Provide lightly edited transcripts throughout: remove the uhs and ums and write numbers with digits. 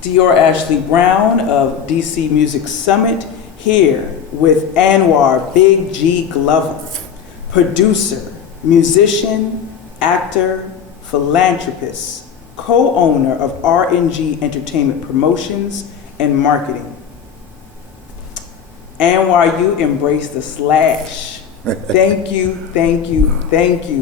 Dior Ashley Brown of DC Music Summit here with Anwar Big G Glover, producer, musician, actor, philanthropist, co-owner of RNG Entertainment Promotions and Marketing. Anwar, you embrace the slash. Thank you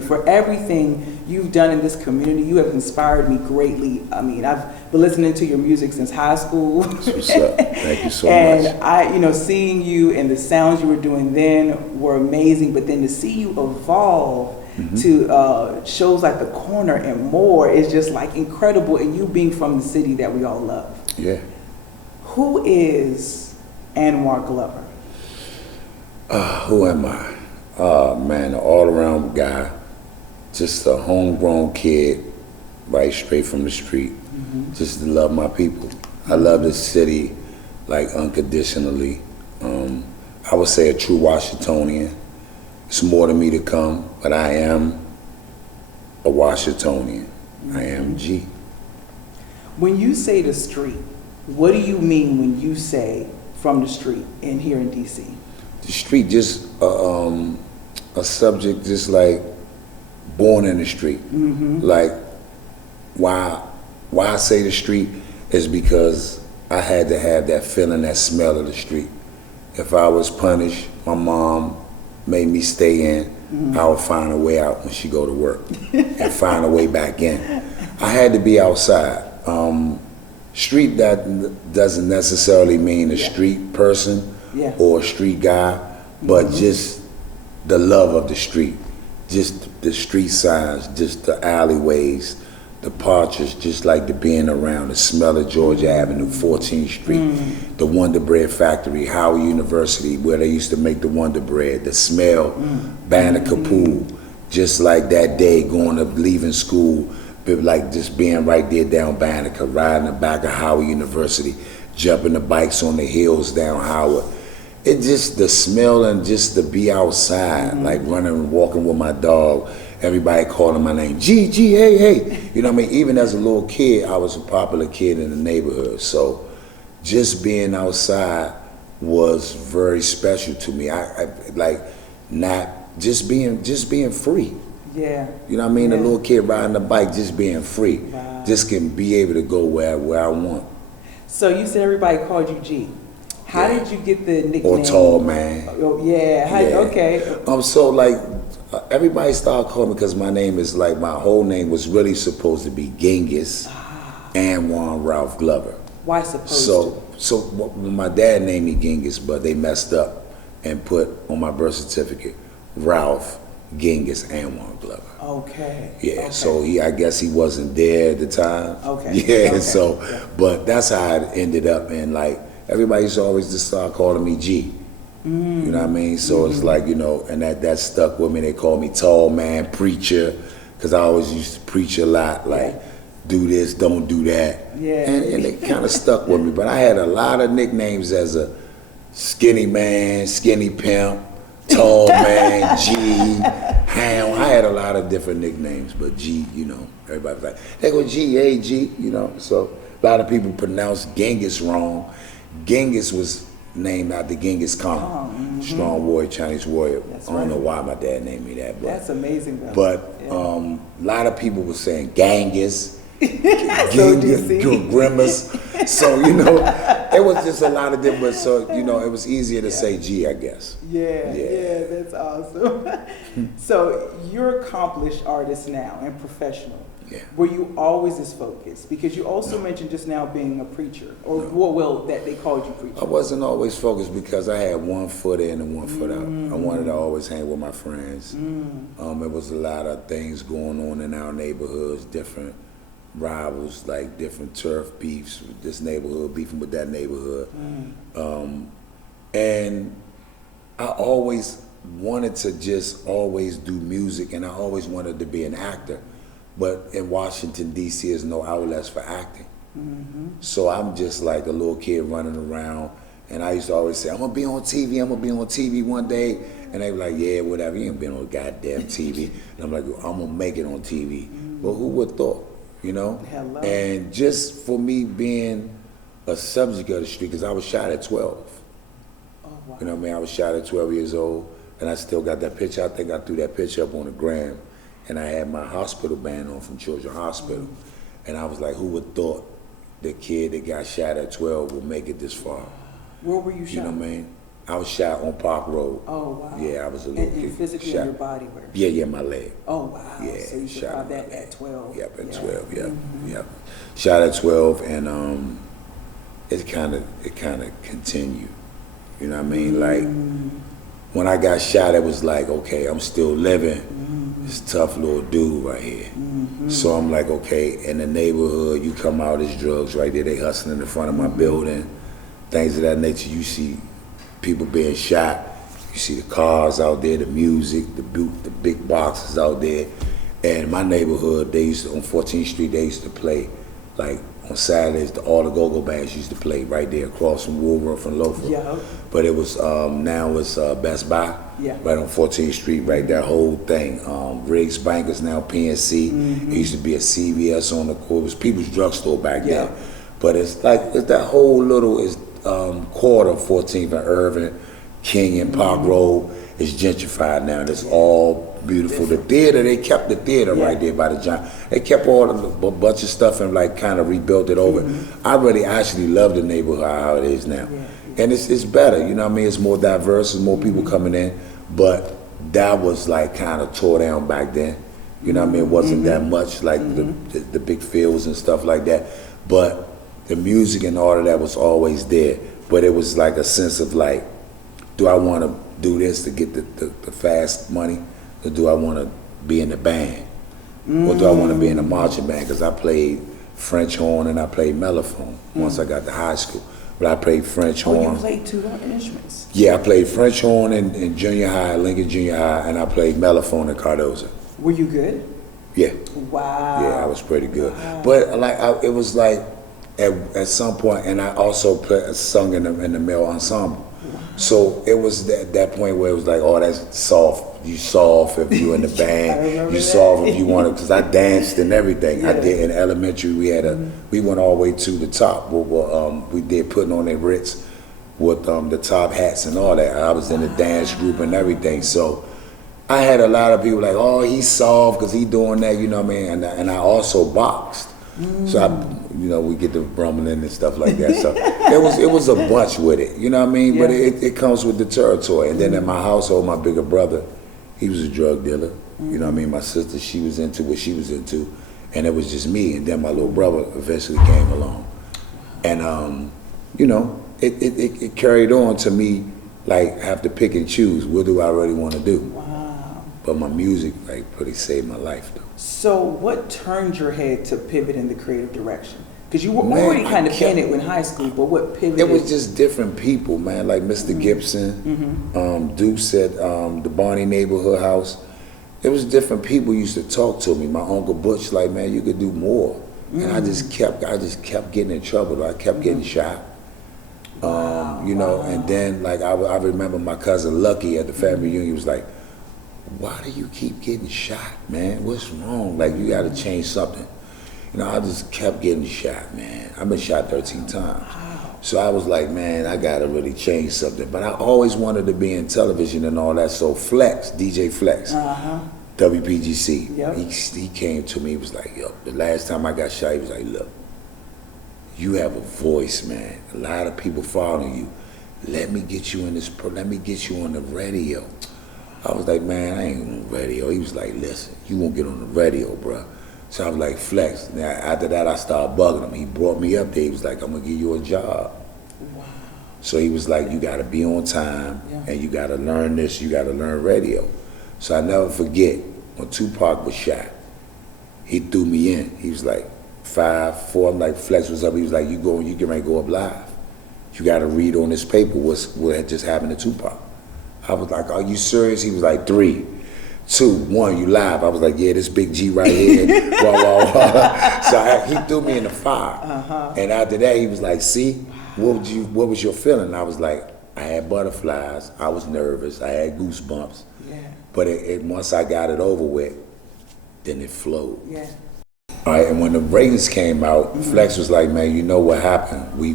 for everything you've done in this community. You have inspired me greatly. I mean, I've been listening to your music since high school. What's up? Thank you so and much. Seeing you and the sounds you were doing then were amazing, but then to see you evolve to shows like The Corner and more is just like incredible, and you being from the city that we all love. Yeah. Who is Anwar Glover? Who am I? Man, an all-around guy, just a homegrown kid, right straight from the street, just to love my people. I love this city, like unconditionally. I would say a true Washingtonian. It's more to me to come, but I am a Washingtonian. I am G. When you say the street, what do you mean when you say from the street in here in DC? The street, just a subject, just like born in the street. Like why I say the street is because I had to have that feeling, that smell of the street. If I was punished, my mom made me stay in, I would find a way out when she go to work and find a way back in. I had to be outside. Street, that doesn't necessarily mean a street person or a street guy, but just the love of the street, just the street signs, just the alleyways, the porches, just like the being around, the smell of Georgia Avenue, 14th Street, the Wonder Bread Factory, Howard University, where they used to make the Wonder Bread, the smell, Banneker Pool, just like that day going up, leaving school, like just being right there down Banneker, riding the back of Howard University, jumping the bikes on the hills down Howard. It just, the smell and just to be outside, like running and walking with my dog, everybody calling my name, G, hey. You know what I mean? Even as a little kid, I was a popular kid in the neighborhood. So just being outside was very special to me. I like not, just being free. Yeah. You know what I mean? A little kid riding a bike, just being free. Wow. Just can be able to go where I want. So you said everybody called you G. How did you get the nickname? Or tall man. Oh, yeah. Okay. So like, everybody started calling me because my name is like, my whole name was really supposed to be Genghis Anwan Ralph Glover. Why supposed to? So my dad named me Genghis, but they messed up and put on my birth certificate, Ralph Genghis Anwan Glover. Okay. Yeah, okay. so I guess he wasn't there at the time. Okay. Yeah, okay. So, but that's how it ended up, and like, everybody used to always just start calling me G. You know what I mean? So it's like, you know, and that stuck with me. They called me tall man, preacher, because I always used to preach a lot, like, do this, don't do that. Yeah. And it kind of stuck with me. But I had a lot of nicknames as a skinny man, skinny pimp, tall man, G, Hound. I had a lot of different nicknames, but G, you know, everybody was like, they go G, hey G, you know. So a lot of people pronounce Genghis wrong. Genghis was named after Genghis Khan, strong warrior, Chinese warrior. I don't know why my dad named me that. But, that's amazing, though. But a lot of people were saying Genghis, Grimace. So, you know, it was just a lot of different, so, you know, it was easier to say G, I guess. Yeah, that's awesome. So you're an accomplished artist now and professional. Yeah. Were you always this focused? Because you also mentioned just now being a preacher, or well, that they called you preacher. I wasn't always focused because I had one foot in and one foot out. I wanted to always hang with my friends. It was a lot of things going on in our neighborhoods, different rivals, like different turf beefs, with this neighborhood beefing with that neighborhood. And I always wanted to just always do music, and I always wanted to be an actor. But in Washington, D.C., there's no outlets for acting. So I'm just like a little kid running around, and I used to always say, I'm gonna be on TV one day. And they were like, yeah, whatever, you ain't been on goddamn TV. And I'm like, I'm gonna make it on TV. But who would thought, you know? Hello. And just for me being a subject of the street because I was shot at 12. Oh, wow. You know what I mean? I was shot at 12 years old, and I still got that picture. I think I threw that picture up on the gram, and I had my hospital band on from Children's Hospital. And I was like, who would thought the kid that got shot at 12 would make it this far? Where were you shot? You know what I mean? I was shot on Park Road. Oh, wow. Yeah, I was a little and kid. physically shot. in your body? Where? Yeah, my leg. Oh, wow. Yeah, So you shot survived in that my leg. at 12. Yep, at Yeah. 12, yep. Shot at 12, and it kind of continued. You know what I mean? Like, when I got shot, it was like, okay, I'm still living. This tough little dude right here. So I'm like, okay, in the neighborhood, you come out as drugs right there. They hustling in front of my building, things of that nature. You see people being shot. You see the cars out there, the music, the big boxes out there. And in my neighborhood, they used to, on 14th Street, they used to play, like on Saturdays, all the go-go bands used to play right there across from Woolworth and Loafer. Yeah. But it was, now it's Best Buy, right on 14th Street, right there, whole thing. Riggs Bank is now PNC. It used to be a CVS on the corner. It was People's Drugstore back then. But it's like, it's that whole little, quarter of 14th and Irving, King and Park Road is gentrified now. It's all beautiful. The theater, they kept the theater right there by the John. They kept all a bunch of stuff and like kind of rebuilt it over. I really actually love the neighborhood how it is now. And it's better, you know what I mean? It's more diverse, there's more people coming in. But that was like kind of tore down back then. You know what I mean? It wasn't that much like the big fields and stuff like that. But the music and all of that was always there. But it was like a sense of like, do I want to do this to get the fast money? Or do I want to be in the band? Or do I want to be in a marching band? Because I played French horn and I played mellophone once I got to high school. But I played French horn. Oh, you played two instruments? Yeah, I played French horn in junior high, Lincoln Junior High, and I played mellophone at Cardozo. Were you good? Yeah. Wow. Yeah, I was pretty good. But like, it was like at some point, and I also sung in the male ensemble. So it was that point where it was like, oh, that's soft. You soft if you in the band. You soft if you want to, because I danced and everything. I did in elementary. We went all the way to the top. We did putting on their Ritz with the top hats and all that. I was in the dance group and everything. So I had a lot of people like, oh, he's soft because he doing that, you know what I mean? And I also boxed. So we get the rumbling and stuff like that. So it was a bunch with it, you know what I mean? But it comes with the territory. And then in my household, my bigger brother, he was a drug dealer. You know what I mean? My sister, she was into what she was into. And it was just me. And then my little brother eventually came along. And, it carried on to me, like, have to pick and choose. What do I really want to do? Wow. But my music, like, pretty saved my life, though. So what turned your head to pivot in the creative direction? Because you were already kind of in it in high school, but what pivoted? It was just different people, man. Like Mr. Gibson, Deuce at the Barney Neighborhood House. It was different people used to talk to me. My Uncle Butch, like, man, you could do more. And I just kept getting in trouble. I kept getting shot. And then like I remember my cousin Lucky at the family reunion was like, why do you keep getting shot, man? What's wrong? Like, you got to change something. I just kept getting shot, man. I've been shot 13 times. So I was like, man, I got to really change something. But I always wanted to be in television and all that. So Flex, DJ Flex, WPGC, he came to me, he was like, yo, the last time I got shot, he was like, look, you have a voice, man. A lot of people following you. Let me get you in let me get you on the radio. I was like, man, I ain't on the radio. He was like, listen, you won't get on the radio, bro. So I was like, Flex. Now, after that, I started bugging him. He brought me up there. He was like, I'm going to give you a job. Wow. So he was like, you got to be on time, and you got to learn this. You got to learn radio. So I never forget, when Tupac was shot, he threw me in. He was like, 5'4". I'm like, Flex was up. He was like, you get ready to go up live. You got to read on this paper what had just happened to Tupac. I was like, are you serious? He was like, 3, 2, 1, you live. I was like, yeah, this big G right here. So he threw me in the fire. And after that, he was like, see, what was your feeling? I was like, I had butterflies. I was nervous. I had goosebumps. Yeah. But once I got it over with, then it flowed. Yeah. All right, and when the ratings came out, Flex was like, man, you know what happened? We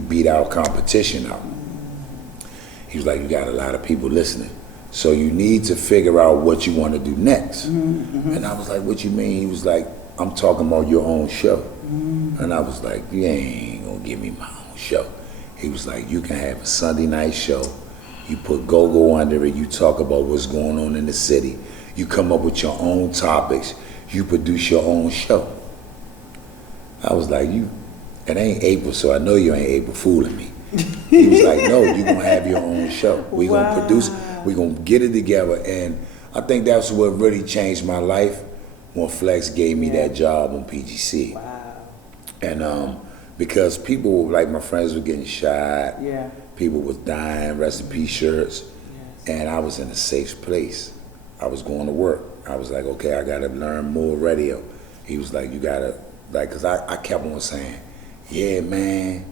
beat our competition out. He was like, you got a lot of people listening. So you need to figure out what you want to do next. And I was like, what you mean? He was like, I'm talking about your own show. And I was like, you ain't gonna give me my own show. He was like, you can have a Sunday night show. You put go-go under it. You talk about what's going on in the city. You come up with your own topics. You produce your own show. I was like, it ain't April, so I know you ain't April fooling me. He was like, no, you're gonna have your own show. We're gonna produce it, we're gonna get it together. And I think that's what really changed my life when Flex gave me that job on PGC. Wow. And because people, like my friends were getting shot, people was dying, rest in peace shirts, and I was in a safe place. I was going to work. I was like, okay, I gotta learn more radio. He was like, you gotta, like, cause I kept on saying, yeah, man.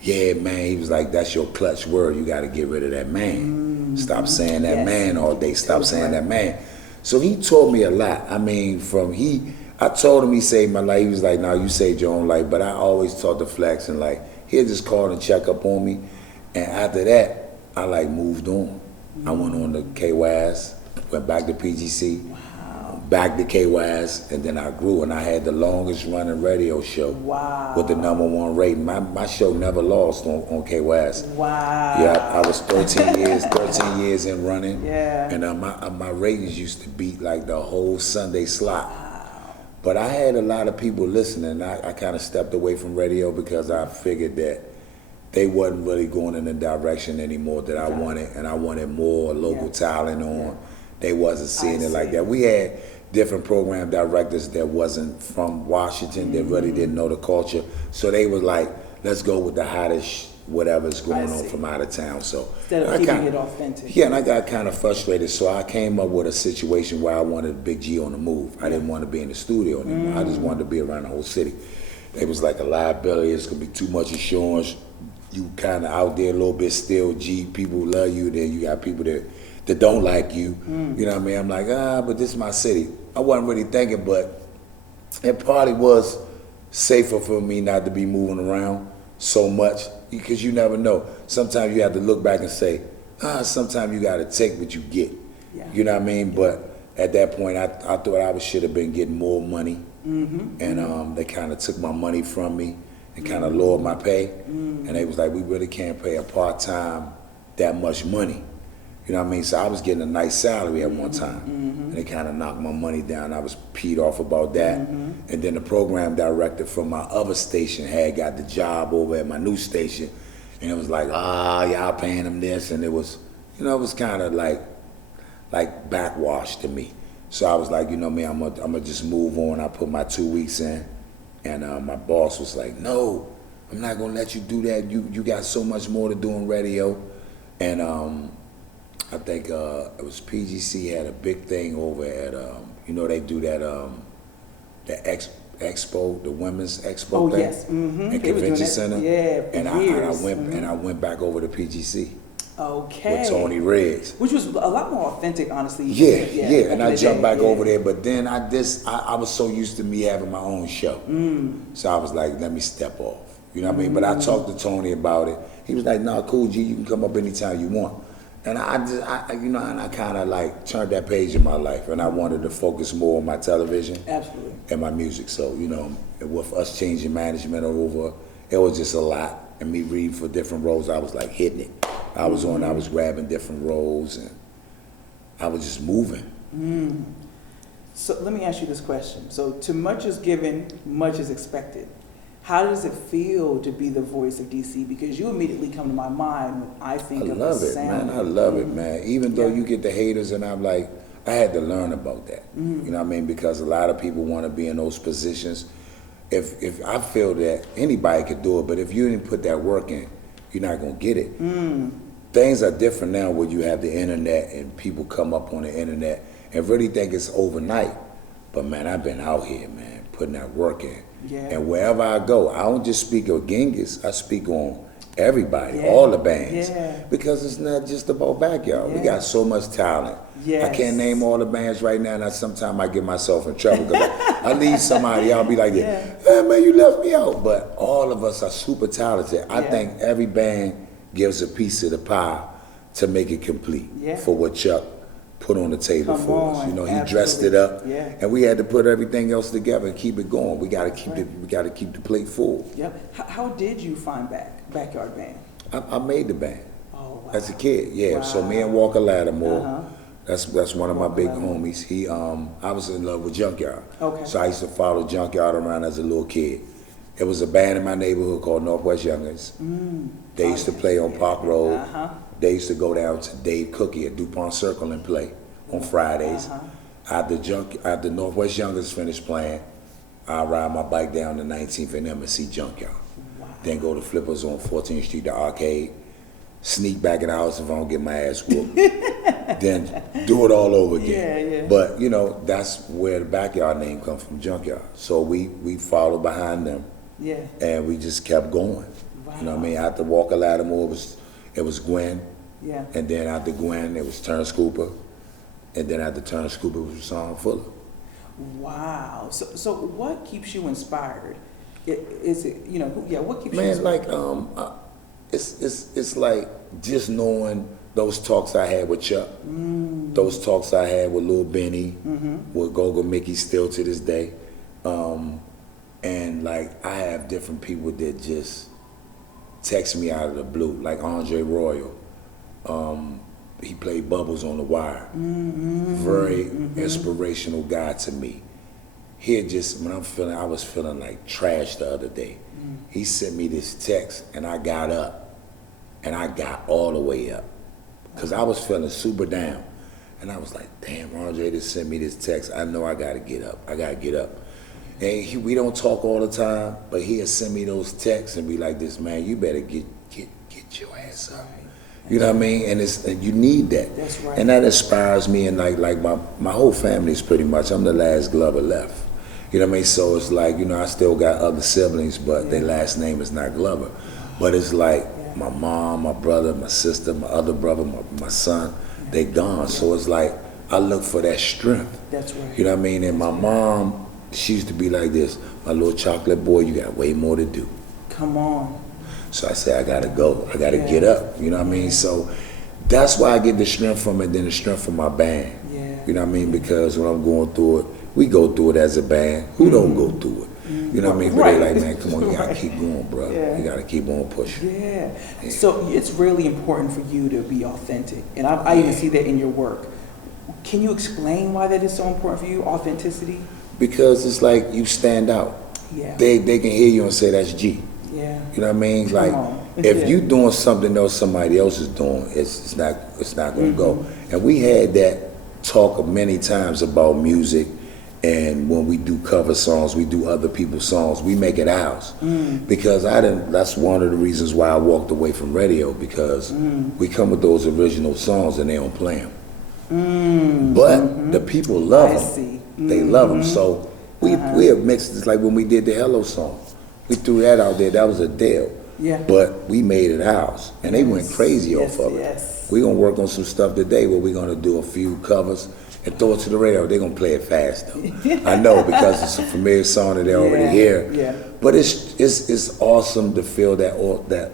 Yeah, man. He was like, that's your clutch word. You got to get rid of that man. Stop saying that man all day. Stop saying that man. So he taught me a lot. I mean, I told him he saved my life. He was like, no, you saved your own life. But I always talked to Flex and like, he'd just call and check up on me. And after that, I like moved on. I went on to KYS, went back to PGC. Back to KYS, and then I grew, and I had the longest running radio show with the #1 rating. My show never lost on KYS. Wow. Yeah, I was 13 years in running. Yeah. And my ratings used to beat like the whole Sunday slot. But I had a lot of people listening. I kind of stepped away from radio because I figured that they wasn't really going in the direction anymore that I wanted, and I wanted more local talent on. They wasn't seeing it like that. We had different program directors that wasn't from Washington, that really didn't know the culture. So they was like, let's go with the hottest whatever's going on from out of town. So instead of keeping it authentic. Yeah, and I got kind of frustrated. So I came up with a situation where I wanted Big G on the move. I didn't want to be in the studio anymore. I just wanted to be around the whole city. It was like a liability. It's going to be too much insurance. You kind of out there a little bit still. G, people love you. Then you got people that don't like you. You know what I mean? I'm like, but this is my city. I wasn't really thinking, but it probably was safer for me not to be moving around so much, because you never know. Sometimes you have to look back and say, sometimes you got to take what you get. You know what I mean? But at that point, I thought I should have been getting more money. And they kind of took my money from me and kind of lowered my pay. And they was like, we really can't pay a part-time that much money. You know what I mean? So I was getting a nice salary at one time. And they kind of knocked my money down. I was peed off about that. And then the program director from my other station had got the job over at my new station. And it was like, y'all paying them this. And it was, it was kind of like backwash to me. So I was like, you know me, I'm gonna just move on. I put my 2 weeks in. And my boss was like, no, I'm not gonna let you do that. You got so much more to do in radio. And I think it was PGC had a big thing over at, they do that, the expo, the women's expo thing. Yes. At Convention Center. Yeah, and I went back over to PGC. Okay. With Tony Riggs. Which was a lot more authentic, honestly. Yeah. And I jumped back over there, but then I was so used to me having my own show. So I was like, let me step off. You know what I mean? But I talked to Tony about it. He was like, nah, cool, G, you can come up anytime you want. And I kind of like turned that page in my life, and I wanted to focus more on my television. Absolutely. And my music. So, with us changing management over, it was just a lot. And me reading for different roles, I was like hitting it. I was grabbing different roles, and I was just moving. So let me ask you this question. So to much is given, much is expected. How does it feel to be the voice of DC? Because you immediately come to my mind when I think of the sound. I love it, man. Even though you get the haters, and I'm like, I had to learn about that. You know what I mean? Because a lot of people want to be in those positions. If I feel that anybody could do it, but if you didn't put that work in, you're not gonna get it. Things are different now where you have the internet and people come up on the internet and really think it's overnight. But man, I've been out here, man, putting that work in. Yeah. And wherever I go, I don't just speak of Genghis, I speak on everybody, Yeah. all the bands. Yeah. Because it's not just about backyard. We Yeah. got so much talent. I Yes. can't name all the bands right now, and sometimes I get myself in trouble because I leave somebody, I'll be like, Yeah. hey man, you left me out. But all of us are super talented. I Yeah. think every band gives a piece of the pie to make it complete Yeah. for what Chuck put on the table Come for us. on, You know, he absolutely. dressed it up, Yeah. and we had to put everything else together and keep it going. We got to keep the plate full. Yep. How did you find Backyard Band? I made the band. Oh, wow. As a kid, yeah. So me and Wow. Walker Lattimore, Uh-huh. that's one of my Walker big Lattimore. homies. He I was in love with Junkyard. Okay. So I used to follow Junkyard around as a little kid. It was a band in my neighborhood called Northwest Youngers. They used to play on Park Road. Uh-huh. They used to go down to Dave Cookie at DuPont Circle and play on Fridays. After Northwest Youngers finished playing, I ride my bike down to 19th and M and see Junkyard. Then go to Flippers on 14th Street, the arcade. Sneak back in the house if I don't get my ass whooped. Then do it all over again. Yeah, yeah. But you know, that's where the Backyard name comes from, Junkyard. So we followed behind them, Yeah. and we just kept going. You know what I mean? After Walker Lattimore, it was Gwen, Yeah. and then after Gwen, it was Terrence Cooper, and then after Terrence Cooper, it was Sean Fuller. Wow. So what keeps you inspired? Is it, you know, what keeps you Man, inspired? like it's like just knowing those talks I had with Chuck, those talks I had with Lil Benny, with Gogo Mickey still to this day, and like I have different people that just text me out of the blue, like Andre Royal. He played Bubbles on The Wire. Very inspirational guy to me. He had just, when I was feeling like trash the other day. He sent me this text and I got up. And I got all the way up. Because I was feeling super down. And I was like, damn, Andre just sent me this text. I know I gotta get up. I gotta get up. And we don't talk all the time, but he'll send me those texts and be like this, man, you better get your ass up. You know what I mean? And you need that. That's right. And that inspires me, and like my whole family is pretty much, I'm the last Glover left. You know what I mean? So it's like, you know, I still got other siblings, but their last name is not Glover. But it's like my mom, my brother, my sister, my other brother, my son, they gone. So it's like, I look for that strength. That's right. You know what I mean? And my mom, she used to be like this, my little chocolate boy, you got way more to do. Come on. So I say, I gotta go. I gotta get up. You know what I mean? So that's why I get the strength from it, then the strength from my band. Yeah. You know what I mean? Because when I'm going through it, we go through it as a band. Who don't go through it? You know what I mean? But they like, man, come on, you gotta keep going, bro. Yeah. You gotta keep on pushing. Yeah. So it's really important for you to be authentic. And I even see that in your work. Can you explain why that is so important for you, authenticity? Because it's like you stand out. Yeah. They can hear you and say that's G. Yeah. You know what I mean? Like, on. if Yeah. you doing something else somebody else is doing, it's not gonna go. And we had that talk many times about music, and when we do cover songs, we do other people's songs, we make it ours. Because that's one of the reasons why I walked away from radio, because we come with those original songs and they don't play them. But the people love I them. see. They love them. So we have mixed, it's like when we did the Hello song. We threw that out there, that was a deal. Yeah. But we made it ours, and they went crazy Yes, off of it. yes. We're gonna work on some stuff today where we're gonna do a few covers and throw it to the radio. They're gonna play it fast though. I know, because it's a familiar song that they already hear. Yeah. But it's awesome to feel that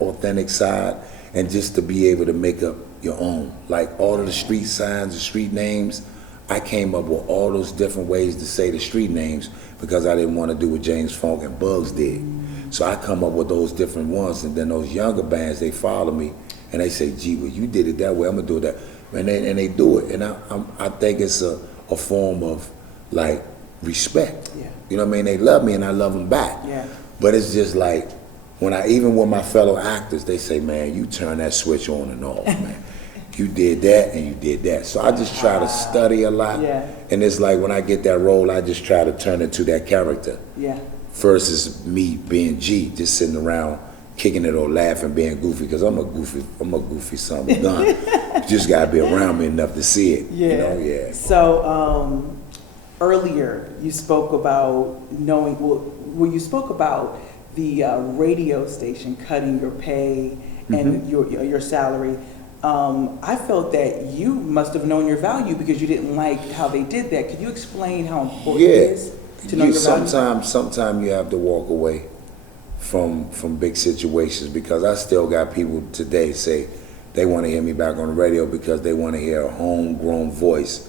authentic side, and just to be able to make up your own. Like all of the street signs, the street names, I came up with all those different ways to say the street names because I didn't want to do what James Funk and Bugs did. So I come up with those different ones, and then those younger bands, they follow me and they say, gee, well, you did it that way, I'm gonna do it that. And they do it, and I think it's a form of like respect. Yeah. You know what I mean? They love me and I love them back. Yeah. But it's just like, even with my fellow actors, they say, man, you turn that switch on and off, man. You did that and you did that. So I just try to study a lot. Yeah. And it's like when I get that role, I just try to turn into that character. Yeah. Versus me being G, just sitting around kicking it or laughing, being goofy, because I'm a goofy son with a gun. You just gotta be around me enough to see it. Yeah. You know, yeah. So earlier you spoke about you spoke about the radio station cutting your pay and your salary. I felt that you must have known your value because you didn't like how they did that. Could you explain how important it is to know your value? Sometimes you have to walk away from big situations, because I still got people today say they want to hear me back on the radio because they want to hear a homegrown voice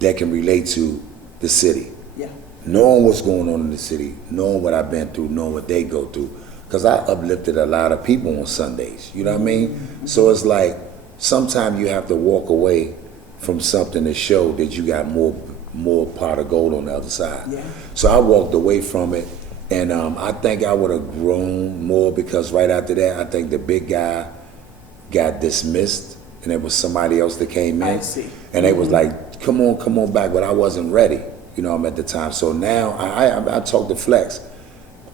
that can relate to the city. Yeah. Knowing what's going on in the city, knowing what I've been through, knowing what they go through. Because I uplifted a lot of people on Sundays, you know what I mean? Mm-hmm. So it's like, sometimes you have to walk away from something to show that you got more pot of gold on the other side. Yeah. So I walked away from it, and I think I would have grown more, because right after that, I think the big guy got dismissed, and it was somebody else that came in. I see. And they was like, come on back, but I wasn't ready, you know, at the time. So now I talk to Flex.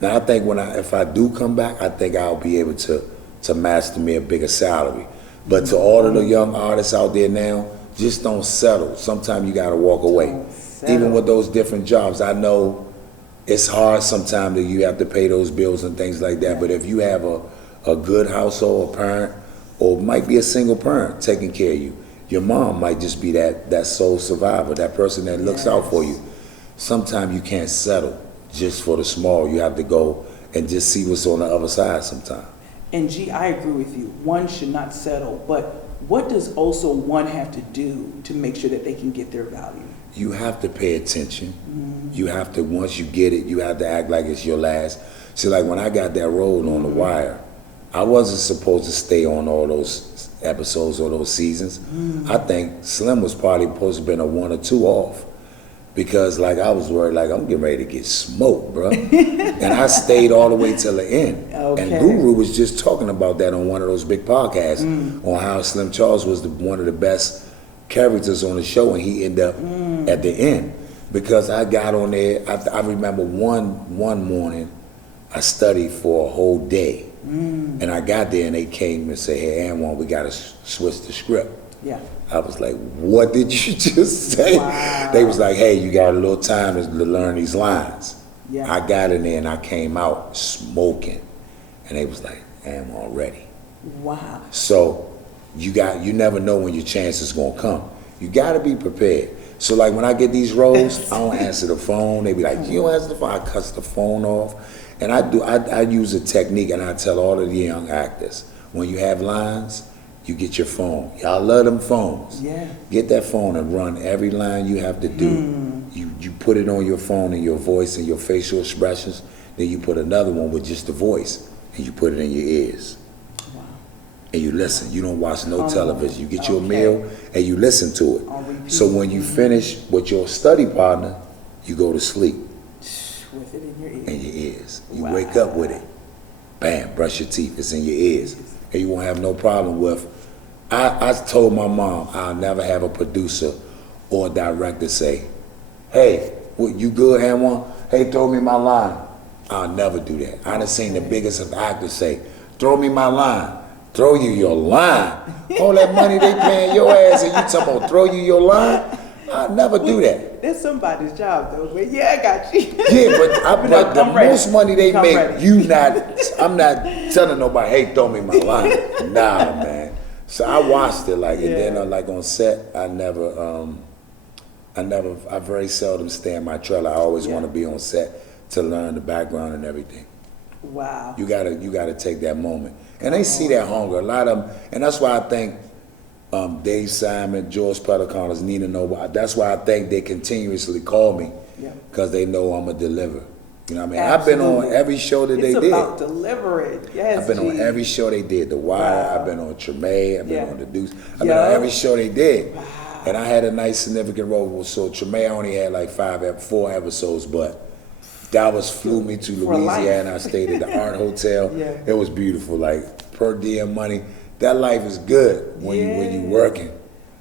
Now I think if I do come back, I think I'll be able to master me a bigger salary. But to all of the young artists out there now, just don't settle. Sometimes you gotta walk away. Even with those different jobs, I know it's hard sometimes that you have to pay those bills and things like that. But if you have a good household, a parent, or might be a single parent taking care of you, your mom might just be that sole survivor, that person that looks out for you. Sometimes you can't settle just for the small. You have to go and just see what's on the other side sometimes. And G, I agree with you. One should not settle, but what does also one have to do to make sure that they can get their value? You have to pay attention. Mm-hmm. You have to, once you get it, you have to act like it's your last. See, like when I got that role on The Wire, I wasn't supposed to stay on all those episodes or those seasons. Mm-hmm. I think Slim was probably supposed to have been a 1 or 2 off, because like I was worried, like I'm getting ready to get smoked, bro. And I stayed all the way till the end. Okay. And Guru was just talking about that on one of those big podcasts on how Slim Charles was one of the best characters on the show, and he ended up at the end. Because I got on there, I remember one morning, I studied for a whole day. And I got there and they came and said, hey, Anwan, we got to switch the script. Yeah. I was like, what did you just say? Wow. They was like, hey, you got a little time to learn these lines. Yeah. I got in there and I came out smoking. And they was like, Anwan, ready. Wow. So you never know when your chance is going to come. You got to be prepared. So like when I get these roles, I don't answer the phone. They be like, you don't answer the phone? I cuss the phone off. And I use a technique, and I tell all of the young actors, when you have lines, you get your phone. Y'all love them phones. Yeah. Get that phone and run every line you have to do. You put it on your phone and your voice and your facial expressions. Then you put another one with just the voice, and you put it in your ears. Wow. And you listen. You don't watch no television. You get your meal and you listen to it. So when you finish with your study partner, you go to sleep. With it in your ears. In your ears. You wake up with it. Bam, brush your teeth. It's in your ears. And you won't have no problem with. I told my mom I'll never have a producer or a director say, hey, what, you good, Anwan? Hey, throw me my line. I'll never do that. I done seen the biggest of actors say, throw me my line. Throw you your line. All that money they paying your ass and you talking about throw you your line? I'll never do that. That's somebody's job though, but yeah, I got you. Yeah, but the most money they make, I'm not telling nobody, hey, throw me my line. Nah, man. So I watched it and then like on set, I very seldom stay in my trailer. I always want to be on set to learn the background and everything. Wow. You gotta take that moment. And they see that hunger. A lot of them, and that's why I think Dave Simon, George Pelicanos, Nina Nova. That's why I think they continuously call me, because they know I'm a deliver. You know what I mean? Absolutely. I've been on every show that they did. It's about delivering. Yes, I've been on every show they did. The Wire. I've been on Treme. I've been on The Deuce. I've been on every show they did. Wow. And I had a nice significant role. So Treme only had like 4 episodes, but Dallas flew me to Louisiana. I stayed at the Art Hotel. It was beautiful, like per diem money. That life is good when you working.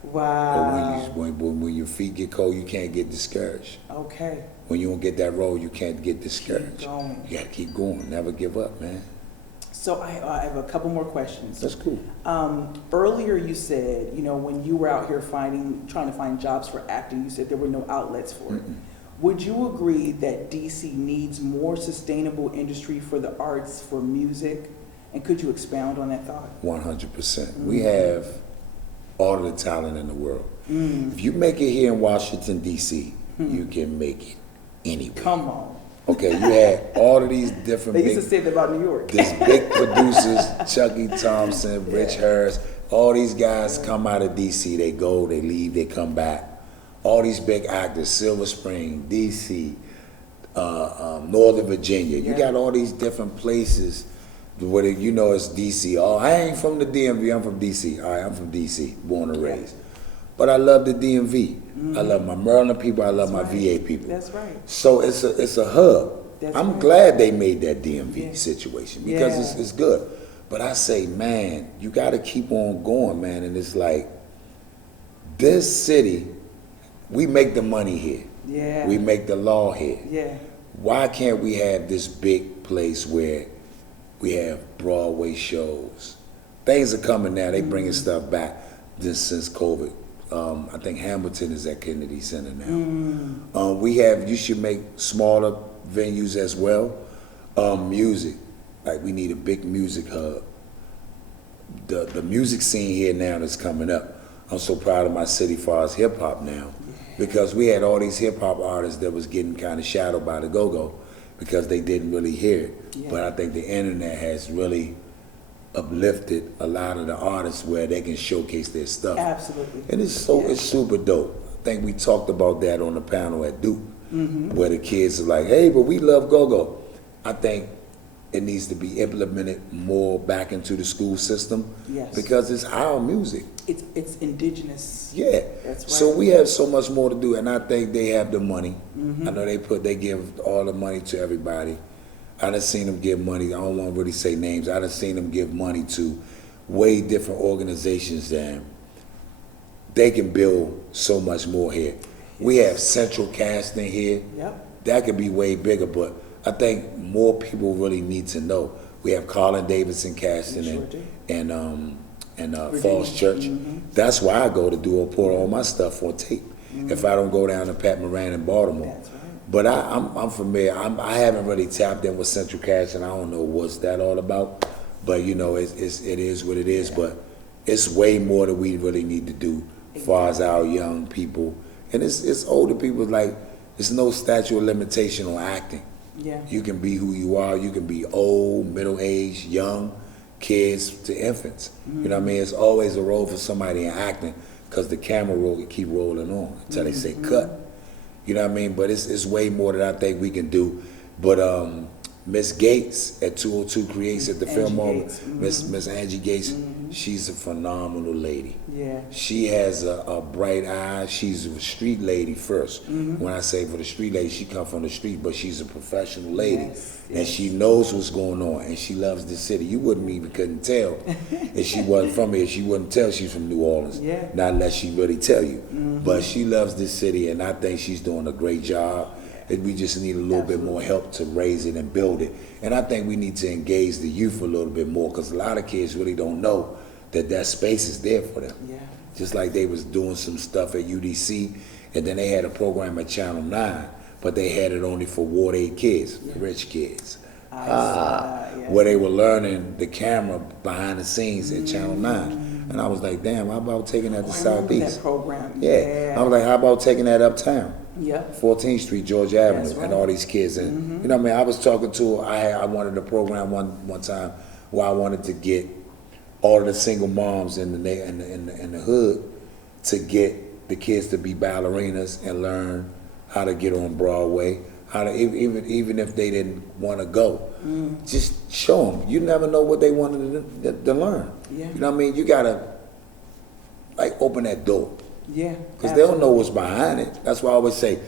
Wow. But when your feet get cold, you can't get discouraged. Okay. When you don't get that role, you can't get discouraged. Keep going. You gotta keep going. Never give up, man. So I have a couple more questions. That's cool. Earlier you said, when you were out here trying to find jobs for acting, you said there were no outlets for it. Would you agree that DC needs more sustainable industry for the arts, for music, And could you expound on that thought? 100%. We have all of the talent in the world. If you make it here in Washington, D.C., you can make it anywhere. Come on. Okay, you had all of these different They used to say that about New York. these big producers, Chucky Thompson, Rich Harris, all these guys come out of D.C., they go, they leave, they come back. All these big actors, Silver Spring, D.C., Northern Virginia. You got all these different places where you know it's D.C. Oh, I ain't from the DMV, I'm from D.C. All right, I'm from D.C., born and raised. But I love the DMV. I love my Maryland people, I love my VA people. That's right. So it's a hub. That's I'm right. glad they made that DMV situation because it's good. But I say, man, you got to keep on going, man. And it's like, this city, we make the money here. Yeah. We make the law here. Yeah. Why can't we have this big place where we have Broadway shows? Things are coming now. They bringing stuff back since COVID. I think Hamilton is at Kennedy Center now. You should make smaller venues as well. Music, like we need a big music hub. The music scene here now that's coming up. I'm so proud of my city as far as hip hop now, because we had all these hip hop artists that was getting kind of shadowed by the go-go because they didn't really hear it. Yeah. But I think the internet has really uplifted a lot of the artists where they can showcase their stuff. Absolutely. And it's super dope. I think we talked about that on the panel at Duke, where the kids are like, hey, but we love go-go. I think it needs to be implemented more back into the school system. Yes. Because it's our music. It's indigenous. Yeah. That's right. So we have so much more to do, and I think they have the money. I know they give all the money to everybody. I done seen them give money. I don't want to really say names. I done seen them give money to way different organizations than they can build so much more here. We have central casting here. Yep. That could be way bigger, but I think more people really need to know. We have Colin Davidson casting and Falls Church. That's why I go to put all my stuff on tape. If I don't go down to Pat Moran in Baltimore. That's right. But I'm familiar. I haven't really tapped in with Central Casting. I don't know what's that all about. But you know, it is what it is. But it's way more that we really need to do as far as our young people. And it's older people. Like, there's no statute of limitation on acting. Yeah. You can be who you are. You can be old, middle-aged, young, kids to infants. You know what I mean? It's always a role for somebody in acting because the camera roll can keep rolling on until they say cut. You know what I mean? But it's way more that I think we can do. But Miss Gates at 202 Creates at the Film Moment, Miss Angie Gates, she's a phenomenal lady. Yeah. She has a bright eye. She's a street lady first. When I say for the street lady, she come from the street, but she's a professional lady. Yes, And she knows what's going on, and she loves the city. You couldn't tell if she wasn't from here. She wouldn't tell she's from New Orleans, not unless she really tell you. But she loves this city, and I think she's doing a great job. And we just need a little bit more help to raise it and build it. And I think we need to engage the youth a little bit more, because a lot of kids really don't know that space is there for them. Yeah. Just like they was doing some stuff at UDC, and then they had a program at Channel 9, but they had it only for Ward 8 kids, rich kids. Where they were learning the camera behind the scenes at Channel 9. And I was like, damn, how about taking that to Southeast? That program. Yeah. I was like, how about taking that uptown? Yep. 14th Street, George Avenue, That's right. and all these kids. And you know what I mean? I was talking to, I wanted a program one time where I wanted to get all of the single moms in the hood to get the kids to be ballerinas and learn how to get on Broadway, how to even if they didn't want to go, just show them. You never know what they wanted to learn. Yeah. You know what I mean? You gotta like open that door. Yeah. Because they don't know what's behind it. That's why I always say,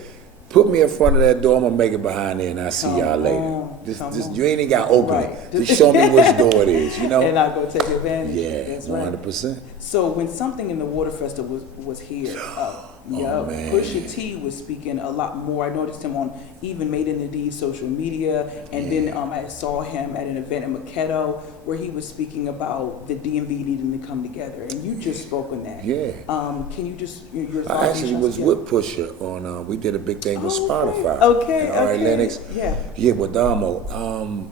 put me in front of that door, I'm going to make it behind there, and I'll see y'all later. Just you ain't even got to open it. Just show me which door it is, you know? And I'll go take advantage. Yeah, That's 100%. Right. So when Something in the Water Festival was here, man. Pusha T was speaking a lot more. I noticed him on even Made in the D social media, and then I saw him at an event in Maquetto where he was speaking about the DMV needing to come together, and you just spoke on that. Yeah. Can you just your thoughts? I actually was with Pusha on, we did a big thing with Spotify. Okay. And Lennox. Yeah. Yeah, with Damo.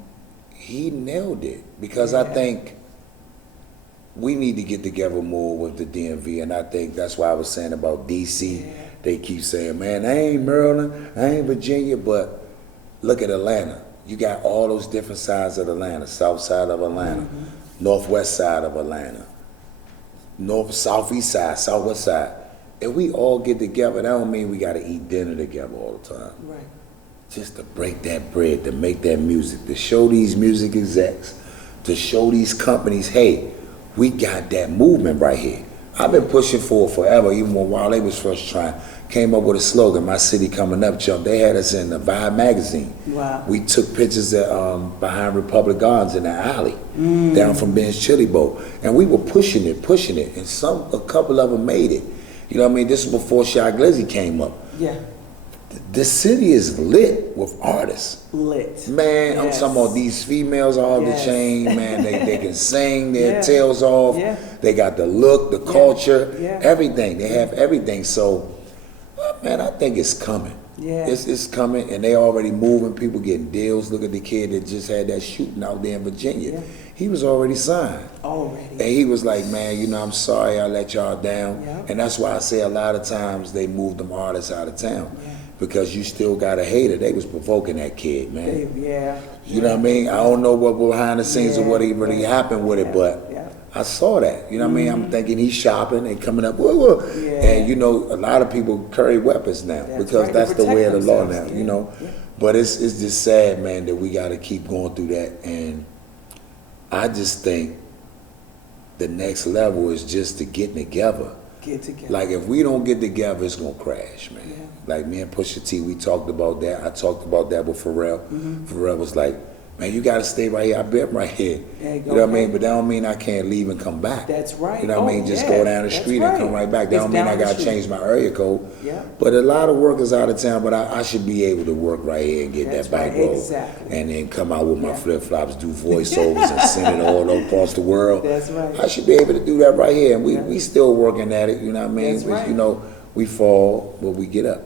he nailed it because I think we need to get together more with the DMV, and I think that's why I was saying about DC. Yeah. They keep saying, man, I ain't Maryland, I ain't Virginia, but look at Atlanta. You got all those different sides of Atlanta, south side of Atlanta, northwest side of Atlanta, southeast side, southwest side. If we all get together, that don't mean we got to eat dinner together all the time. Right. Just to break that bread, to make that music, to show these music execs, to show these companies, hey, we got that movement right here. I've been pushing for it forever, even while they was first trying. Came up with a slogan, my city coming up, jump. They had us in the Vibe magazine. Wow. We took pictures at, behind Republic Gardens in the alley, down from Ben's Chili Bowl. And we were pushing it. And a couple of them made it. You know what I mean? This was before Shy Glizzy came up. Yeah. This city is lit with artists. Lit. Man, I'm Yes. talking about these females off Yes. the chain, man. They can sing their Yeah. tails off. Yeah. They got the look, the culture, Yeah. everything. They have everything. So, man, I think it's coming. Yeah. It's coming, and they already moving. People getting deals. Look at the kid that just had that shooting out there in Virginia. Yeah. He was already signed. Already. And he was like, man, you know, I'm sorry I let y'all down. Yeah. And that's why I say a lot of times they moved them artists out of town. Yeah. Because you still got a hater. They was provoking that kid, man. Yeah. You know what I mean? I don't know what behind the scenes or what really happened with it, but I saw that. You know what I mean? I'm thinking he's shopping and coming up, whoa, whoa. Yeah. And you know, a lot of people carry weapons now That's because right. that's To the way of the law protect now, you know. Yeah. But it's just sad, man, that we got to keep going through that. And I just think the next level is just to get together. Get together. Like if we don't get together, it's gonna crash, man. Yeah. Like me and Pusha T, we talked about that. I talked about that with Pharrell. Pharrell was like, man, you gotta stay right here. I've been right here. Yeah, You go know what I mean? ahead. But that don't mean I can't leave and come back. That's right. You know what I mean? Oh, Just yeah. go down the That's street and come right. right back. That It's don't mean down I the gotta street. change my area code. Yeah. But a lot of workers out of town, but I should be able to work right here and get That's that right. back roll. Exactly. And then come out with my Yeah. flip-flops, do voiceovers and send it all across the world. That's right. I should be able to do that right here. And we still working at it, you know what I mean? That's right. You know, we fall, but we get up.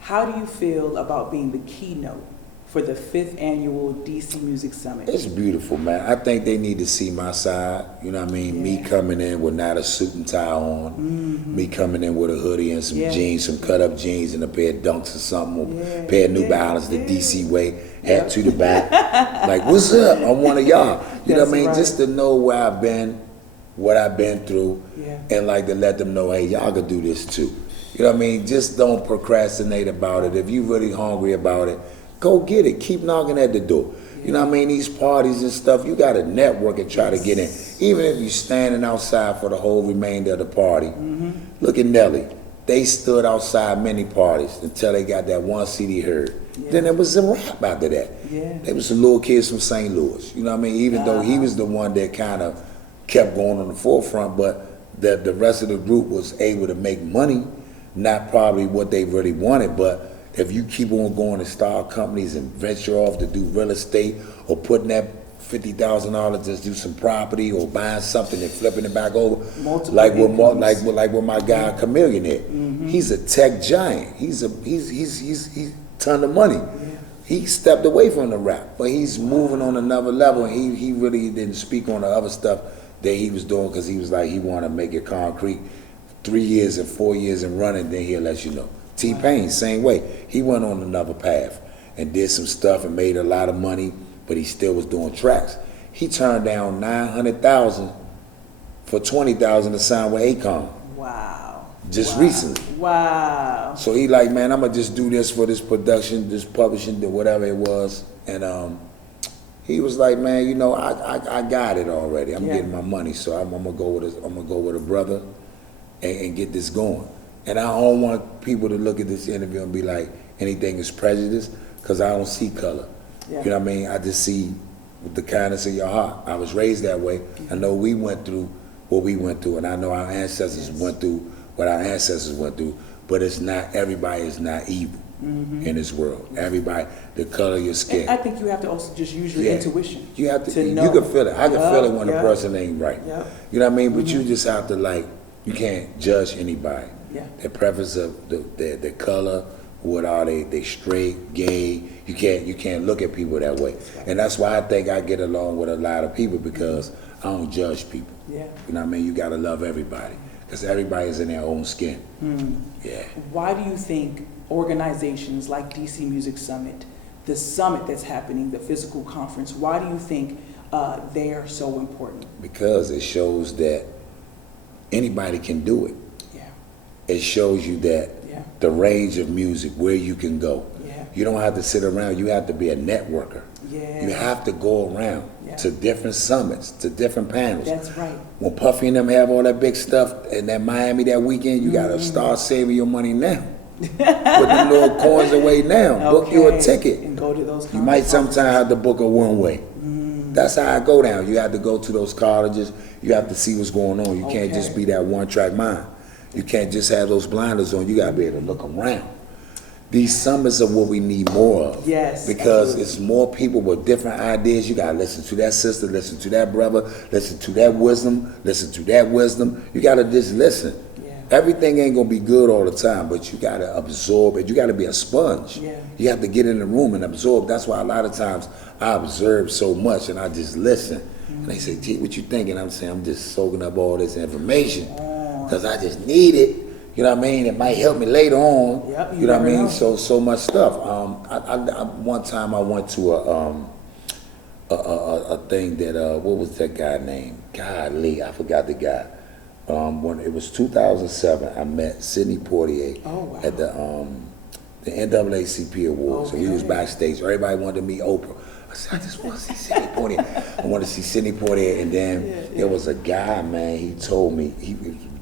How do you feel about being the keynote for the 5th annual DC Music Summit? It's beautiful, man. I think they need to see my side. You know what I mean? Me Yeah. coming in with not a suit and tie on. Me coming in with a hoodie and some Yeah. jeans, some cut up jeans and a pair of dunks or something. Or Yeah. pair of New Yeah. Balance, the Yeah. DC way, hat to the back. Like, what's up? I'm one of y'all. You know what I That's mean? right. Just to know where I've been, what I've been through, Yeah. and like to let them know, hey, y'all can do this too. You know what I mean? Just don't procrastinate about it. If you really hungry about it, go get it. Keep knocking at the door. You know what I mean? These parties and stuff, you got to network and try to get in. Even if you're standing outside for the whole remainder of the party. Look at Nelly. They stood outside many parties until they got that one CD heard. Yeah. Then it was a rap after that. Yeah. There was some little kids from St. Louis. You know what I mean? Even though he was the one that kind of kept going on the forefront, but the rest of the group was able to make money. Not probably what they really wanted, but if you keep on going to start companies and venture off to do real estate or putting that $50,000 to do some property or buying something and flipping it back over, Multiple like with incomes. like with my guy Chameleon here. He's a tech giant. He's ton of money. He stepped away from the rap, but he's moving on another level, and he really didn't speak on the other stuff that he was doing because he was like he wanted to make it concrete. 3 years and 4 years and running, then he'll let you know. T-Pain, same way. He went on another path and did some stuff and made a lot of money, but he still was doing tracks. He turned down $900,000 for $20,000 to sign with Akon Wow. just Wow. recently. Wow. So he like, man, I'm gonna just do this for this production, this publishing, whatever it was. And he was like, man, you know, I got it already. I'm Yeah. getting my money, so I'm gonna go with a brother and get this going. And I don't want people to look at this interview and be like, anything is prejudice, because I don't see color. Yeah. You know what I mean? I just see with the kindness of your heart. I was raised that way. I know we went through what we went through, and I know our ancestors went through what our ancestors went through, but it's not, everybody is not evil in this world. Everybody, the color of your skin. And I think you have to also just use your Yeah. intuition. You have to know. you can feel it. I can feel it when Yeah. a person ain't right. Yeah. You know what I mean? But you just have to, like, you can't judge anybody. Yeah. Their preference of the color, What are they? They straight, gay. You can't look at people that way. And that's why I think I get along with a lot of people, because I don't judge people. Yeah. You know what I mean? You got to love everybody, because everybody is in their own skin. Yeah. Why do you think organizations like DC Music Summit, the summit that's happening, the physical conference, why do you think they are so important? Because it shows that anybody can do it. Yeah. It shows you that the range of music, where you can go. Yeah. You don't have to sit around. You have to be a networker. Yeah. You have to go around to different summits, to different panels. That's right. When Puffy and them have all that big stuff in that Miami that weekend, you got to start saving your money now. Put the little coins away now. Book you a ticket. And go to those. You might sometimes have to book a one-way. That's how I go down. You have to go to those colleges. You have to see what's going on. You can't just be that one-track mind. You can't just have those blinders on. You got to be able to look around. These summits are what we need more of. Yes. Because absolutely. it's more people with different ideas. You got to listen to that sister, listen to that brother, listen to that wisdom, listen to that wisdom. You got to just listen. Yeah. Everything ain't going to be good all the time, but you got to absorb it. You got to be a sponge. Yeah. You have to get in the room and absorb. That's why a lot of times I observe so much and I just listen. And they say, T, what you thinking? I'm saying, I'm just soaking up all this information because I just need it. You know what I mean? It might help me later on. Yep, you know what I mean? know. So much stuff. One time I went to a thing that what was that guy named? Golly, I forgot the guy. When it was 2007, I met Sidney Poitier at the NAACP Awards. So he was backstage. Everybody wanted to meet Oprah. I said, I just want to see Sidney Poitier. I want to see Sidney Poitier. And then there was a guy, man, he told me,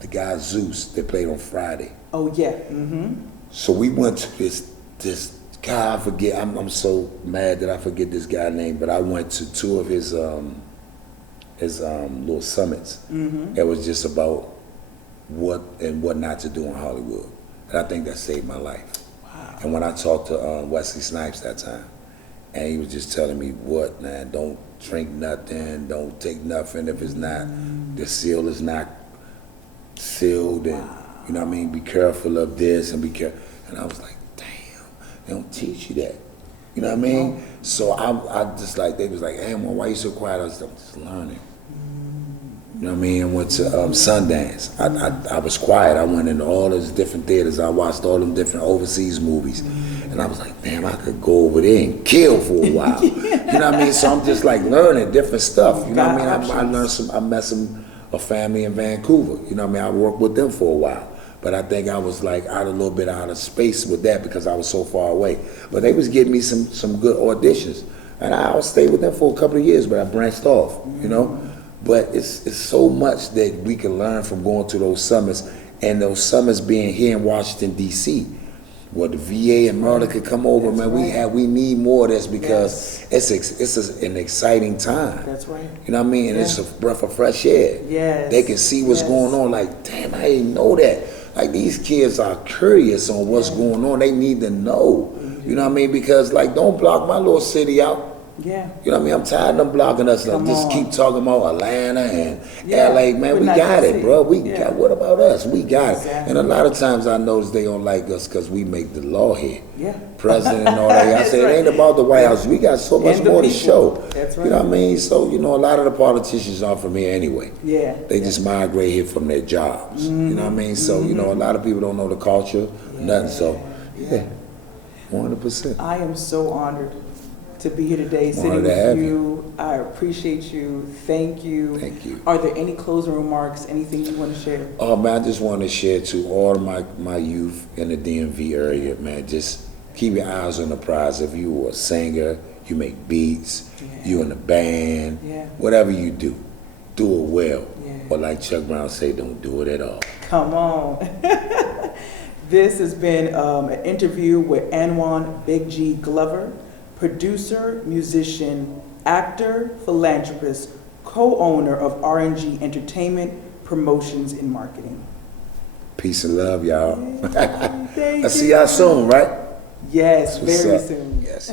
the guy Zeus that played on Friday. Oh, yeah. Mm-hmm. So we went to this guy, I forget, I'm so mad that I forget this guy's name, but I went to two of his little summits. It was just about what and what not to do in Hollywood. And I think that saved my life. Wow. And when I talked to Wesley Snipes that time, and he was just telling me, what, man, don't drink nothing, don't take nothing if it's not, the seal is not sealed, and you know what I mean, be careful of this and be careful. And I was like, damn, they don't teach you that. You know what I mean? So I just like, they was like, Anwan, why you so quiet? I was like, I'm just learning. You know what I mean? I went to Sundance. I was quiet. I went into all those different theaters. I watched all them different overseas movies. And I was like, damn, I could go over there and kill for a while. You know what I mean? So I'm just like learning different stuff. You know what I mean? I learned I met a family in Vancouver. You know what I mean? I worked with them for a while. But I think I was like a little bit out of space with that because I was so far away. But they was getting me some good auditions. And I stayed with them for a couple of years, but I branched off, you know? But it's so much that we can learn from going to those summits, and those summits being here in Washington, D.C., where the VA and Murder could come over. That's man, we need more of this because it's an exciting time. That's right. You know what I mean? And it's a breath of fresh air. Yes. They can see what's going on. Like, damn, I didn't know that. Like, these kids are curious on what's going on. They need to know. You know what I mean? Because, like, don't block my little city out. Yeah. You know what I mean? I'm tired of them blocking us. Like, just keep talking about Atlanta and LA. Man, we got it, bro. We got, what about us? We got it. And a lot of times I notice they don't like us because we make the law here. Yeah. President and all that. I say, it ain't about the White House. We got so much more to show. That's right. You know what I mean? So, you know, a lot of the politicians aren't from here anyway. Yeah. They just migrate here from their jobs. You know what I mean? So, you know, a lot of people don't know the culture, nothing. So, 100%. I am so honored to be here today, sitting with you. I appreciate you. Thank you. Thank you. Are there any closing remarks? Anything you want to share? Oh man, I just want to share to all of my youth in the DMV area, man. Just keep your eyes on the prize. If you are a singer, you make beats, you in a band, whatever you do it well. Or like Chuck Brown say, don't do it at all. Come on. This has been an interview with Anwan Big G Glover, producer, musician, actor, philanthropist, co-owner of R&G Entertainment, Promotions and Marketing. Peace and love, y'all. I'll see y'all soon, right? Yes, very soon. Yes.